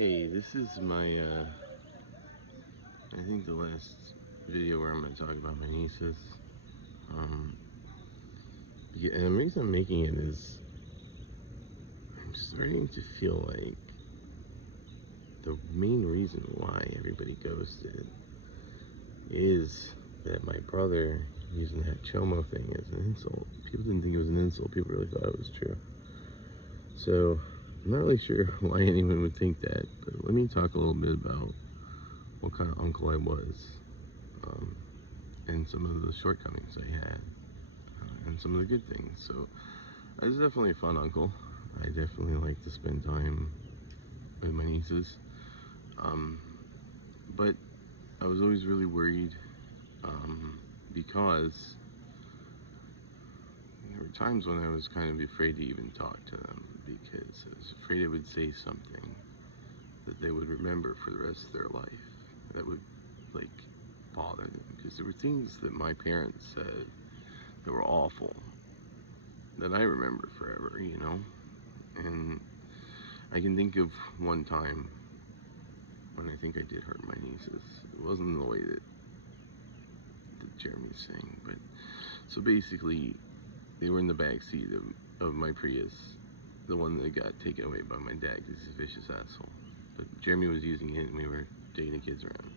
Hey, this is my, I think the last video where I'm going to talk about my nieces. Um, and the reason I'm making it is I'm starting to feel like the main reason why everybody ghosted is that my brother using that Chomo thing as an insult. People didn't think it was an insult, people really thought it was true. So, I'm not really sure why anyone would think that, but let me talk a little bit about what kind of uncle I was. And some of the shortcomings I had, and some of the good things. So I was definitely a fun uncle. I definitely like to spend time with my nieces. But I was always really worried because there were times when I was kind of afraid to even talk to them because I was afraid I would say something that they would remember for the rest of their life that would like bother them, because there were things that my parents said that were awful that I remember forever, and I can think of one time when I think I did hurt my nieces. It wasn't in the way that Jeremy's saying, but so basically they were in the back seat of my Prius, the one that got taken away by my dad because he's a vicious asshole. But Jeremy was using it and we were taking the kids around.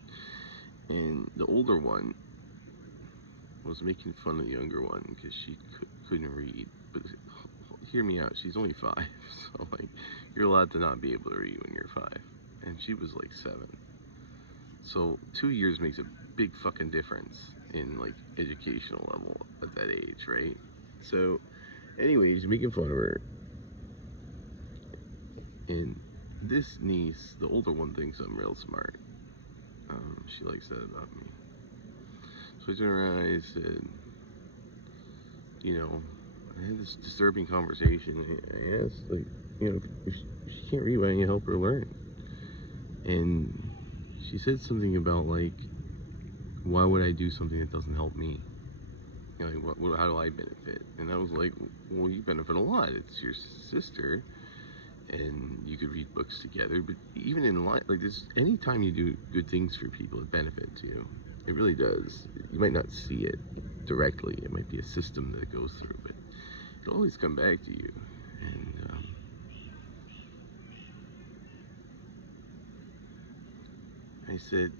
And the older one was making fun of the younger one because she couldn't read. But hear me out, she's only 5, so like you're allowed to not be able to read when you're 5, and she was like 7. So 2 years makes a big fucking difference in like educational level at that age, right? So anyways, making fun of her, and this niece, the older one, thinks I'm real smart. She likes that about me. So I turned around and I said, I had this disturbing conversation. I asked, like, if she can't read, why don't you help her learn? And she said something about, like, why would I do something that doesn't help me? Like, how do I benefit? And I was like, well, you benefit a lot. It's your sister, and you could read books together. But even in life, like this, anytime you do good things for people, it benefits you. It really does. You might not see it directly. It might be a system that it goes through, but it'll always come back to you. And I said,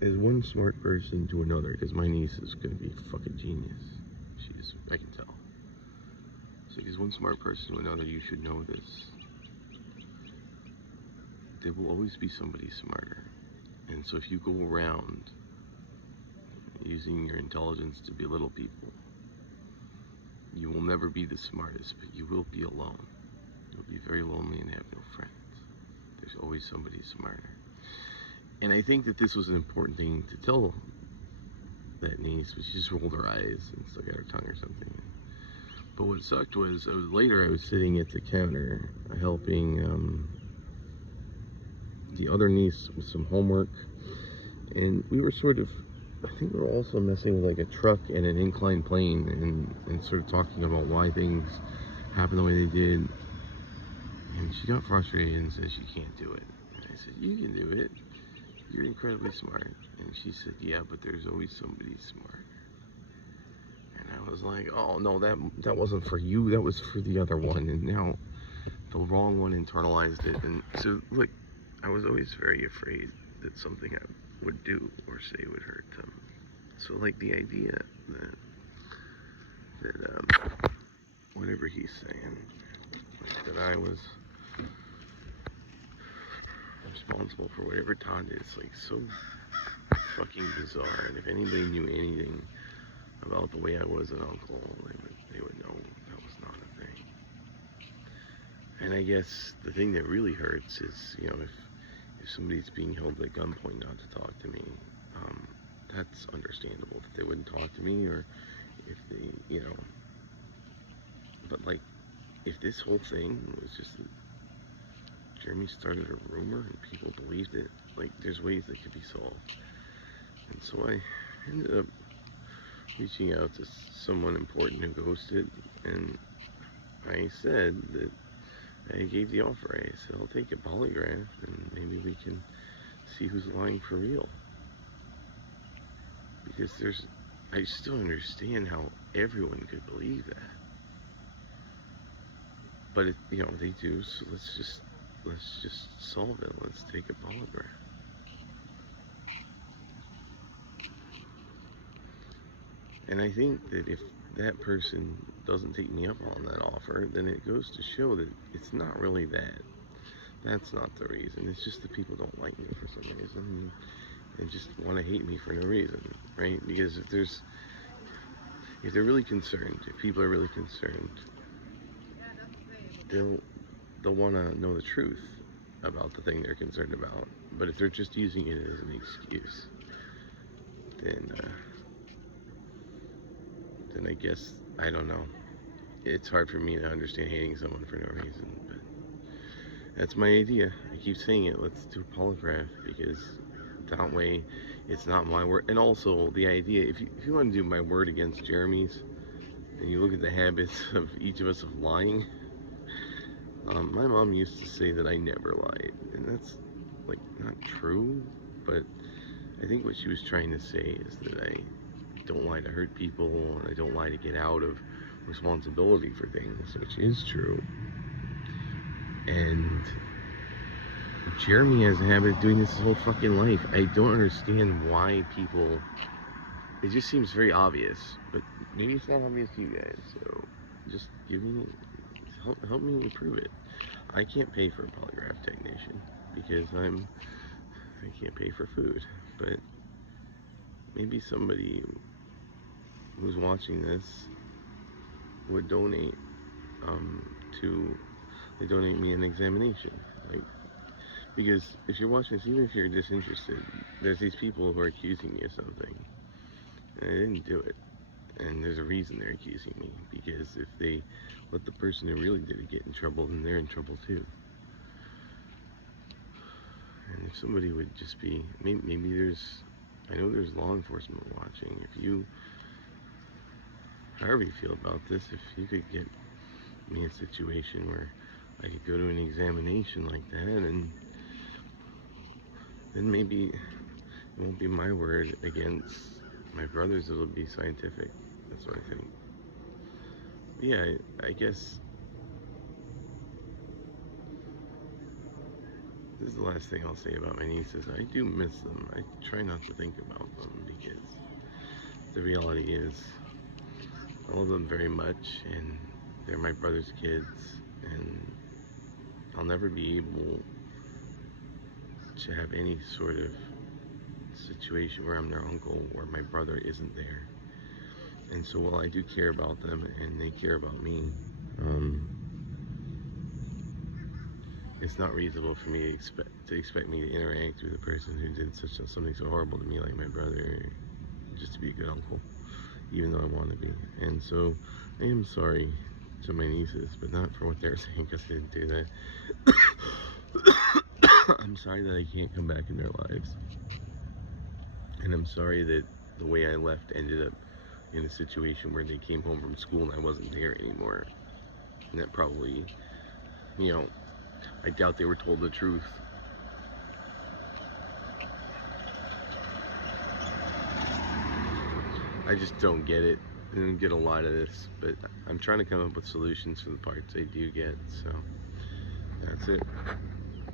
as one smart person to another, because my niece is going to be a fucking genius. I can tell. So as one smart person to another, you should know this. There will always be somebody smarter. And so if you go around using your intelligence to belittle people, you will never be the smartest, but you will be alone. You'll be very lonely and have no friends. There's always somebody smarter. And I think that this was an important thing to tell that niece, but she just rolled her eyes and stuck out her tongue or something. But what sucked was, later I was sitting at the counter helping the other niece with some homework, and we were sort of, I think we were also messing with like a truck and an inclined plane, and sort of talking about why things happened the way they did. And she got frustrated and said she can't do it. And I said, you can do it. You're incredibly smart. And she said, yeah, but there's always somebody smart. And I was like, oh no, that wasn't for you, that was for the other one. And now the wrong one internalized it. And so look, I was always very afraid that something I would do or say would hurt them. So like the idea that whatever he's saying, like, that I was responsible for whatever Todd did, is like so fucking bizarre. And if anybody knew anything about the way I was an uncle, they would know that was not a thing. And I guess the thing that really hurts is, if somebody's being held at gunpoint not to talk to me, that's understandable that they wouldn't talk to me, or if they, but like, if this whole thing was just that Jeremy started a rumor and people believed it, like, there's ways that could be solved. And so I ended up reaching out to someone important who ghosted, and I said that I gave the offer. I said, I'll take a polygraph and maybe we can see who's lying for real. Because I just don't understand how everyone could believe that. But they do, so let's just solve it. Let's take a polygraph. And I think that if that person doesn't take me up on that offer, then it goes to show that it's not really that. That's not the reason. It's just that people don't like me for some reason and just want to hate me for no reason, right? Because if they're really concerned, if people are really concerned, they'll want to know the truth about the thing they're concerned about. But if they're just using it as an excuse, then I guess, I don't know. It's hard for me to understand hating someone for no reason, but that's my idea. I keep saying it, let's do a polygraph, because that way it's not my word. And also the idea, if you want to do my word against Jeremy's, and you look at the habits of each of us of lying, my mom used to say that I never lied, and that's like not true, but I think what she was trying to say is that I don't lie to hurt people, and I don't lie to get out of responsibility for things, which is true. And Jeremy has a habit of doing this his whole fucking life. I don't understand why people, it just seems very obvious, but maybe it's not obvious to you guys, so just help me prove it. I can't pay for a polygraph technician because I can't pay for food, but maybe somebody who's watching this would donate they donate me an examination, like, because if you're watching this, even if you're disinterested, there's these people who are accusing me of something, and I didn't do it, and there's a reason they're accusing me, because if they let the person who really did it get in trouble, then they're in trouble too. And if somebody would just be, maybe I know there's law enforcement watching. If you, however you feel about this, if you could get me a situation where I could go to an examination like that, and then maybe it won't be my word against my brother's, it'll be scientific. That's what I think. But yeah, I guess this is the last thing I'll say about my nieces. I do miss them. I try not to think about them, because the reality is I love them very much, and they're my brother's kids, and I'll never be able to have any sort of situation where I'm their uncle, where my brother isn't there. And so while I do care about them and they care about me, it's not reasonable for me to expect me to interact with a person who did something so horrible to me like my brother, just to be a good uncle, even though I want to be. And so I am sorry to my nieces, but not for what they're saying, because they didn't do that. I'm sorry that I can't come back in their lives, and I'm sorry that the way I left ended up in a situation where they came home from school and I wasn't there anymore. And that probably, I doubt they were told the truth. I just don't get it. I don't get a lot of this, but I'm trying to come up with solutions for the parts I do get, so that's it.